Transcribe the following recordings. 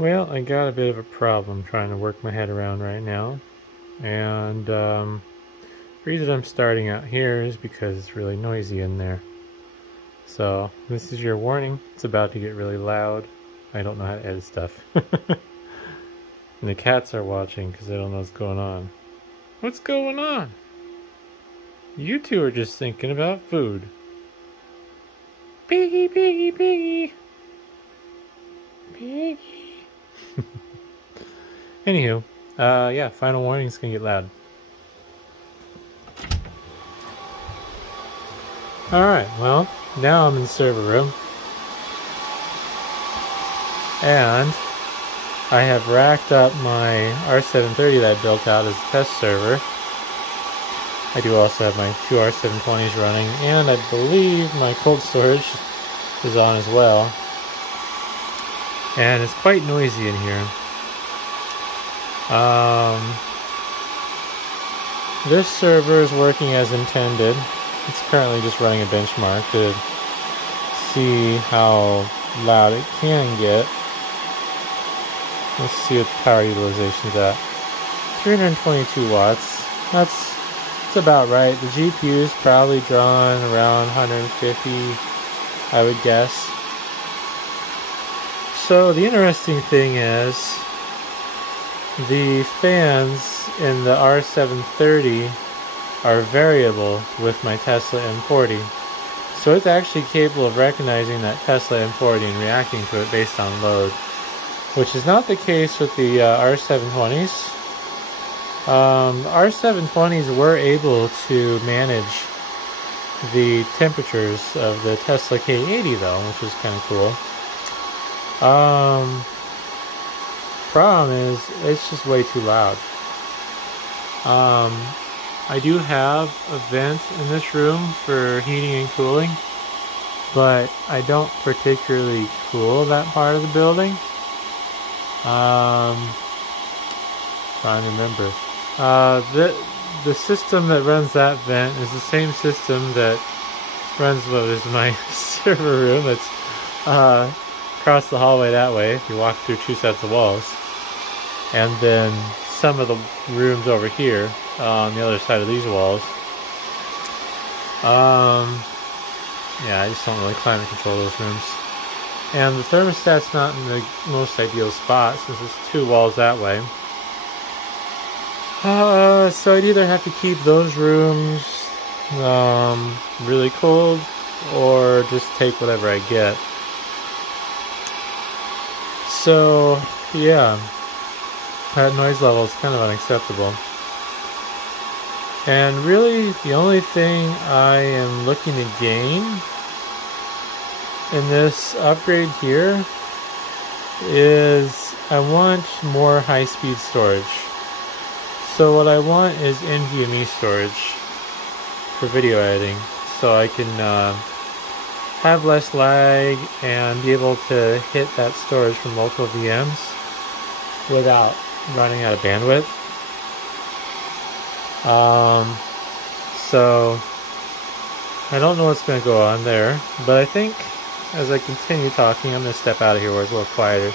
Well, I got a bit of a problem trying to work my head around right now, and the reason I'm starting out here is because it's really noisy in there. So this is your warning. It's about to get really loud. I don't know how to edit stuff. And the cats are watching because they don't know what's going on. What's going on? You two are just thinking about food. Piggy, piggy, piggy. Piggy. Anywho, yeah, final warning, it's gonna get loud. Alright, well, now I'm in the server room. And I have racked up my R730 that I built out as a test server. I do also have my two R720s running, and I believe my cold storage is on as well. And it's quite noisy in here. This server is working as intended. It's currently just running a benchmark to see how loud it can get. Let's see what the power utilization is at. 322 watts. That's about right. The GPU is probably drawing around 150, I would guess. So the interesting thing is the fans in the R730 are variable with my Tesla M40. So it's actually capable of recognizing that Tesla M40 and reacting to it based on load, which is not the case with the R720s. R720s were able to manage the temperatures of the Tesla K80 though, which is kind of cool. Problem is, it's just way too loud. I do have a vent in this room for heating and cooling, but I don't particularly cool that part of the building. Trying to remember. The system that runs that vent is the same system that runs what is my server room. It's across the hallway that way if you walk through two sets of walls. And then some of the rooms over here on the other side of these walls. Yeah, I just don't really climate control those rooms. And the thermostat's not in the most ideal spot since it's two walls that way. So I'd either have to keep those rooms really cold or just take whatever I get. So, yeah. That noise level is kind of unacceptable. And really, the only thing I am looking to gain in this upgrade here is I want more high-speed storage. So what I want is NVMe storage for video editing, so I can have less lag and be able to hit that storage from multiple VMs without running out of bandwidth. So I don't know what's going to go on there, but I think as I continue talking, I'm going to step out of here where it's a little quieter.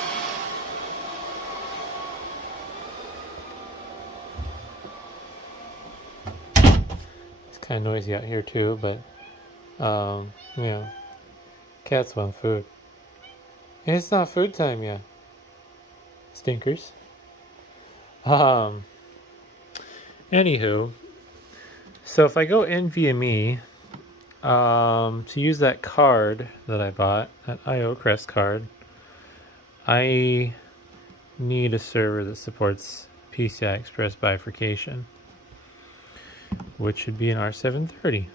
It's kind of noisy out here too, but yeah, cats want food. And it's not food time yet. Stinkers. Anywho, so if I go NVMe, to use that card that I bought, that IOCrest card, I need a server that supports PCI Express bifurcation, which should be an R730.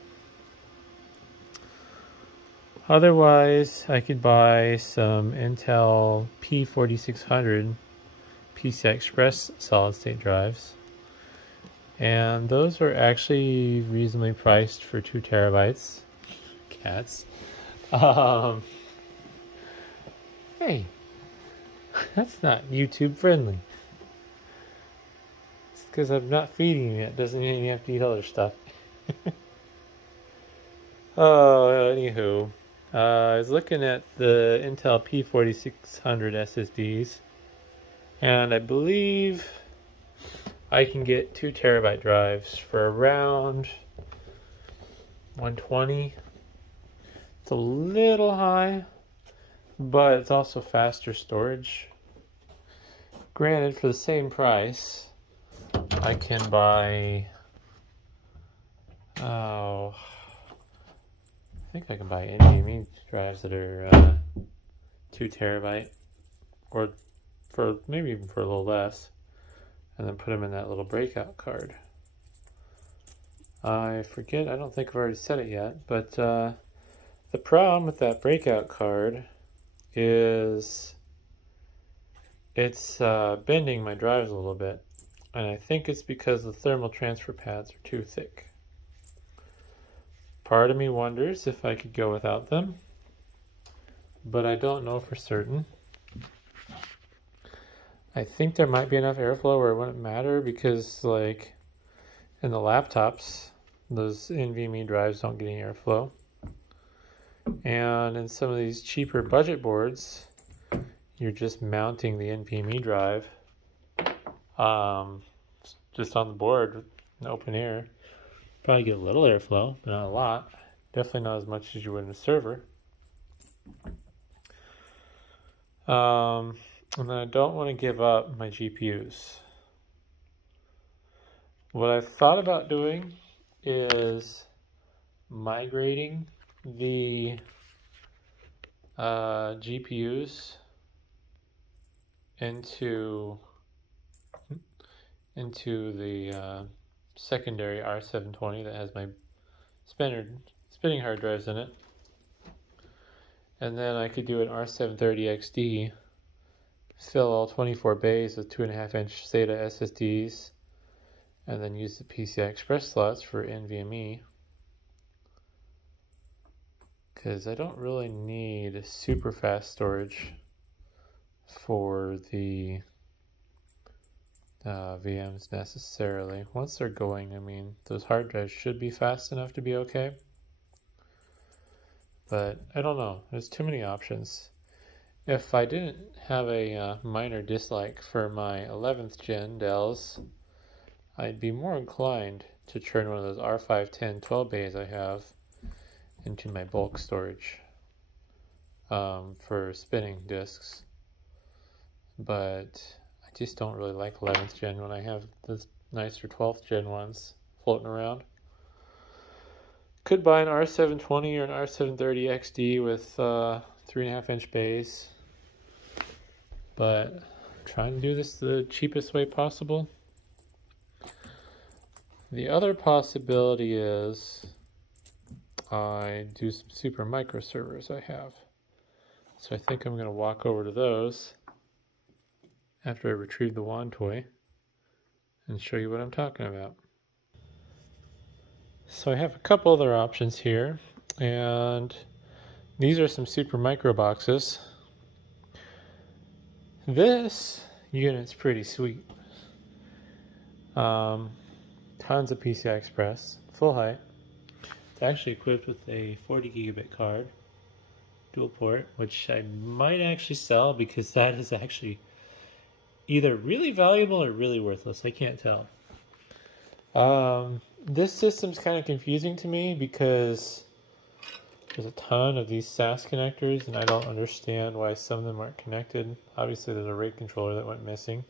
Otherwise, I could buy some Intel P4600 PCI Express solid-state drives, and those are actually reasonably priced for 2 terabytes. Cats. Hey, that's not YouTube friendly. It's because I'm not feeding you yet. Doesn't mean you have to eat other stuff. Oh, anywho, I was looking at the Intel P4600 SSDs, And I believe I can get 2 terabyte drives for around 120. It's a little high, but it's also faster storage. Granted, for the same price, I can buy, I think I can buy NVMe drives that are 2 terabyte, or for maybe even for a little less, and then put them in that little breakout card. I forget, I don't think I've already said it yet, but the problem with that breakout card is it's bending my drives a little bit, and I think it's because the thermal transfer pads are too thick. Part of me wonders if I could go without them, but I don't know for certain. I think there might be enough airflow where it wouldn't matter, because like in the laptops, those NVMe drives don't get any airflow. And in some of these cheaper budget boards, you're just mounting the NVMe drive just on the board in open air. Probably get a little airflow, but not a lot. Definitely not as much as you would in a server. And then I don't want to give up my GPUs. What I've thought about doing is migrating the GPUs into the secondary R720 that has my spinning hard drives in it. And then I could do an R730 XD, fill all 24 bays with 2.5-inch SATA SSDs, and then use the PCI Express slots for NVMe. Because I don't really need super fast storage for the VMs necessarily. Once they're going, I mean, those hard drives should be fast enough to be okay. But I don't know, there's too many options. If I didn't have a minor dislike for my 11th gen Dells, I'd be more inclined to turn one of those R510 12 bays I have into my bulk storage for spinning disks. But I just don't really like 11th gen when I have the nicer 12th gen ones floating around. Could buy an R720 or an R730 XD with 3.5-inch bays, but I'm trying to do this the cheapest way possible. The other possibility is I do some supermicro servers I have. So I think I'm going to walk over to those after I retrieve the wand toy and show you what I'm talking about. So I have a couple other options here, and these are some supermicro boxes. This unit's pretty sweet. Tons of PCI Express, full height. It's actually equipped with a 40 gigabit card, dual port, which I might actually sell because that is actually either really valuable or really worthless. I can't tell. This system's kind of confusing to me because there's a ton of these SAS connectors and I don't understand why some of them aren't connected. Obviously there's a RAID controller that went missing.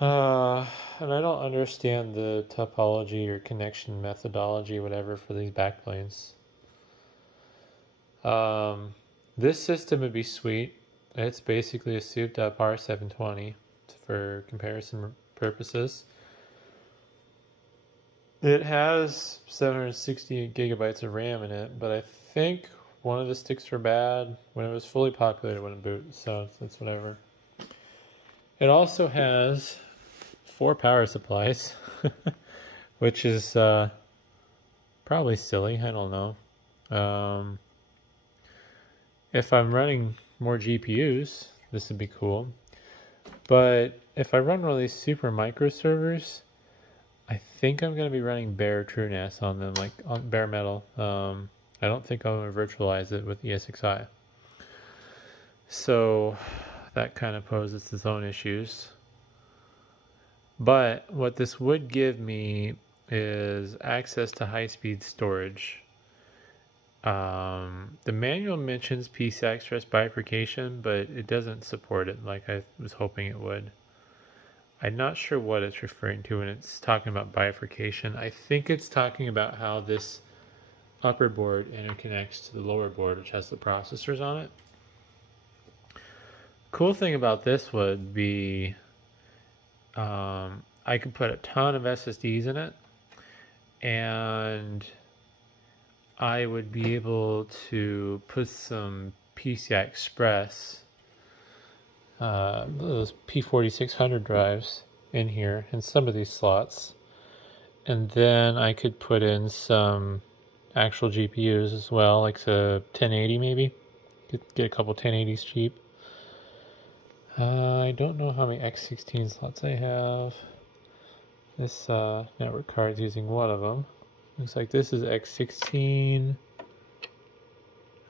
And I don't understand the topology or connection methodology, whatever, for these backplanes. This system would be sweet. It's basically a souped up R720 for comparison purposes. It has 760 gigabytes of RAM in it, but I think one of the sticks were bad. When it was fully populated, it wouldn't boot, so it's whatever. It also has 4 power supplies, which is probably silly, I don't know. If I'm running more GPUs, this would be cool. But if I run one of these super micro servers, I think I'm going to be running bare TrueNAS on them, like on bare metal. I don't think I'm going to virtualize it with ESXi. So that kind of poses its own issues. But what this would give me is access to high-speed storage. The manual mentions PCI Express bifurcation, but it doesn't support it like I was hoping it would. I'm not sure what it's referring to when it's talking about bifurcation. I think it's talking about how this upper board interconnects to the lower board, which has the processors on it. Cool thing about this would be I could put a ton of SSDs in it, and I would be able to put some PCI Express, those P4600 drives in here in some of these slots, and then I could put in some actual GPUs as well, like a 1080 maybe. Get a couple 1080s cheap. I don't know how many X16 slots I have. This network card's using one of them. Looks like this is X16.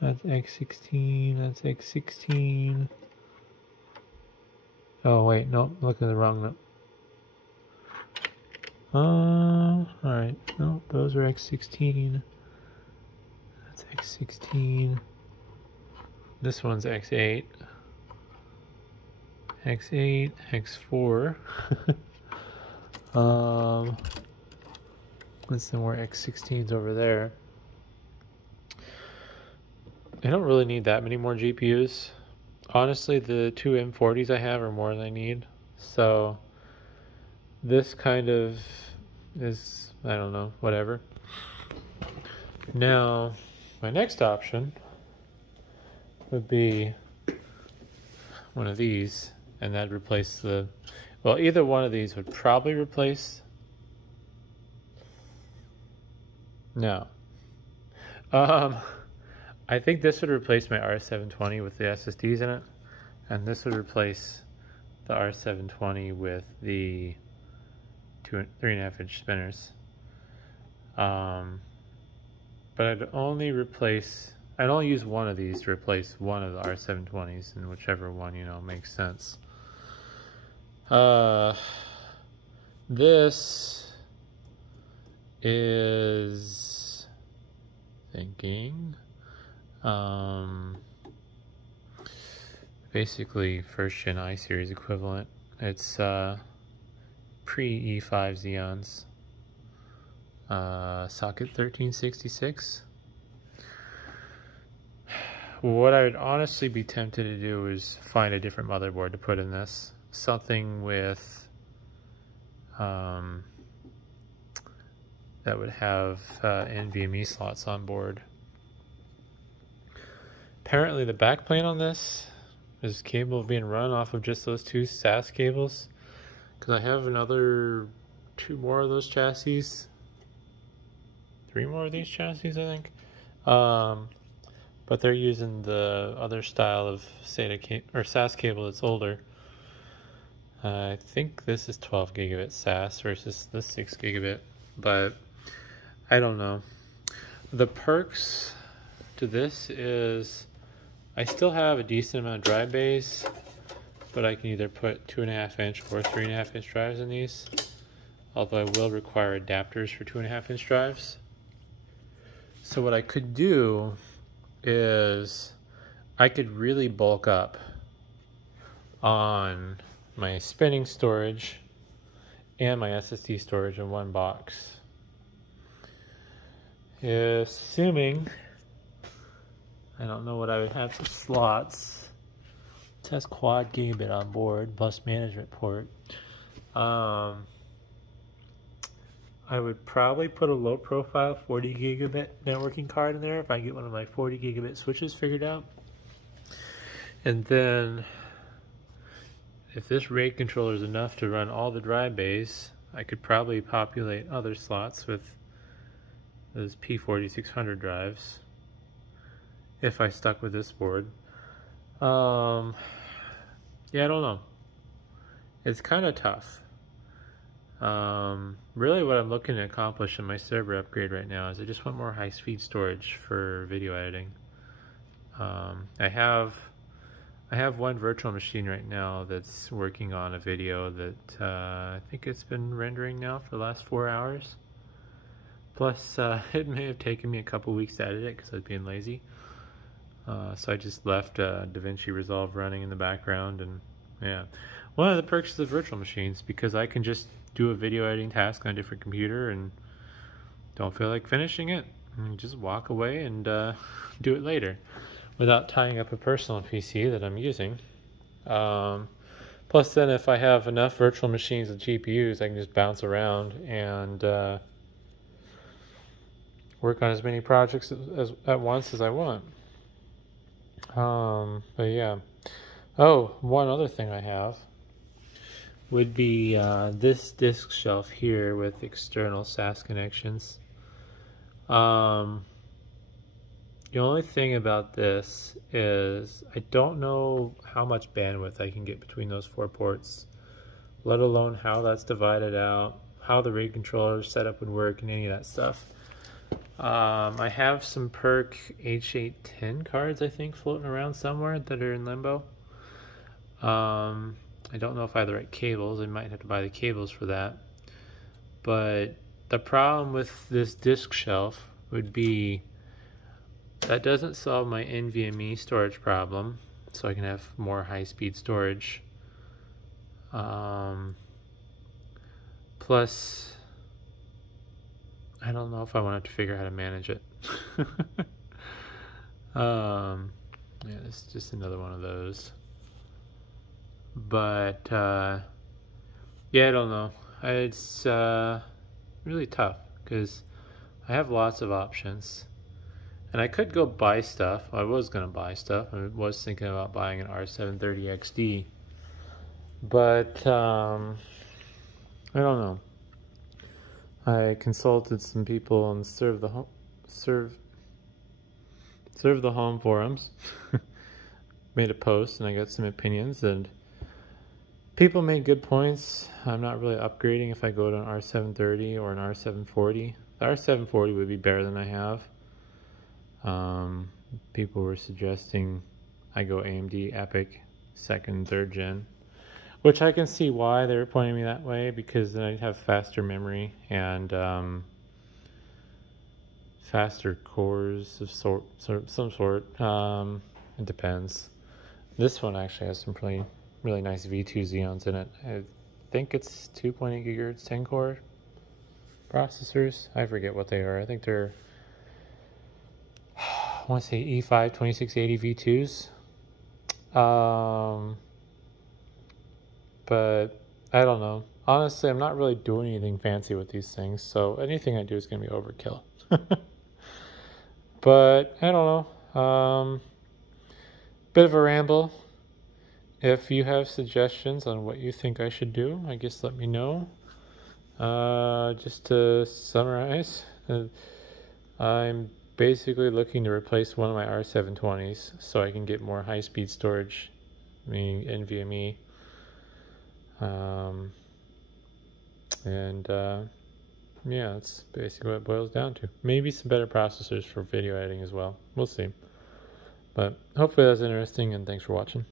That's X16. That's X16. Oh wait, nope, looking at the wrong note. Alright, no, those are X16. That's X16. This one's X8. X8, X4. There's some more X16s over there. I don't really need that many more GPUs. Honestly, the two M40s I have are more than I need. So this kind of is, I don't know, whatever. Now, my next option would be one of these, and that'd replace the, well, either one of these would probably replace, no. I think this would replace my R720 with the SSDs in it, and this would replace the R720 with the 3.5 inch spinners. But I'd only use one of these to replace one of the R720s, and whichever one, you know, makes sense. This is thinking basically first gen I-series equivalent. It's pre-E5 Xeons, socket 1366. What I would honestly be tempted to do is find a different motherboard to put in this. Something with that would have NVMe slots on board. Apparently the backplane on this is capable of being run off of just those two SAS cables, because I have another 2 more of those chassis, 3 more of these chassis I think, but they're using the other style of SATA or SAS cable that's older. I think this is 12 gigabit SAS versus the 6 gigabit, but I don't know. The perks to this is I still have a decent amount of drive bays, but I can either put 2.5 inch or 3.5 inch drives in these, although I will require adapters for 2.5 inch drives. So what I could do is I could really bulk up on my spinning storage and my SSD storage in one box. Assuming, I don't know what I would have for slots. It has quad gigabit on board, bus management port. I would probably put a low profile 40 gigabit networking card in there if I get one of my 40 gigabit switches figured out. And then if this RAID controller is enough to run all the drive bays, I could probably populate other slots with those P4600 drives if I stuck with this board. Yeah, I don't know. It's kind of tough. Really what I'm looking to accomplish in my server upgrade right now is I just want more high-speed storage for video editing. I have I have one virtual machine right now that's working on a video that I think it's been rendering now for the last 4 hours. Plus, it may have taken me a couple weeks to edit it because I was being lazy. So I just left DaVinci Resolve running in the background, and yeah. One of the perks of the virtual machines, because I can just do a video editing task on a different computer and don't feel like finishing it, and just walk away and do it later without tying up a personal PC that I'm using. Plus then if I have enough virtual machines with GPUs, I can just bounce around and work on as many projects at once as I want. But yeah. Oh, one other thing I have would be this disk shelf here with external SAS connections. The only thing about this is I don't know how much bandwidth I can get between those 4 ports, let alone how that's divided out, how the RAID controller setup would work, and any of that stuff. I have some PERC H810 cards, I think, floating around somewhere that are in limbo. I don't know if I have the right cables. I might have to buy the cables for that. But the problem with this disk shelf would be that doesn't solve my NVMe storage problem, so I can have more high-speed storage. Plus, I don't know if I want to figure out how to manage it. Yeah, this is just another one of those. But yeah, I don't know. It's really tough because I have lots of options, and I could go buy stuff. I was gonna buy stuff. I was thinking about buying an R730 XD, but I don't know. I consulted some people on Serve the Home forums, made a post, and I got some opinions, and people made good points. I'm not really upgrading if I go to an R730 or an R740. The R740 would be better than I have. People were suggesting I go AMD EPYC 2nd, 3rd gen, which I can see why they were pointing me that way, because then I'd have faster memory and faster cores of some sort. It depends. This one actually has some really nice V2 Xeons in it. I think it's 2.8 gigahertz 10 core processors. I forget what they are. I think they're, I want to say E5 2680 V2s. But I don't know. Honestly, I'm not really doing anything fancy with these things, so anything I do is going to be overkill. But I don't know. Bit of a ramble. If you have suggestions on what you think I should do, I guess let me know. Just to summarize, I'm basically looking to replace one of my R720s so I can get more high-speed storage, meaning NVMe. Yeah, that's basically what it boils down to. Maybe some better processors for video editing as well. We'll see. But hopefully that's interesting, and thanks for watching.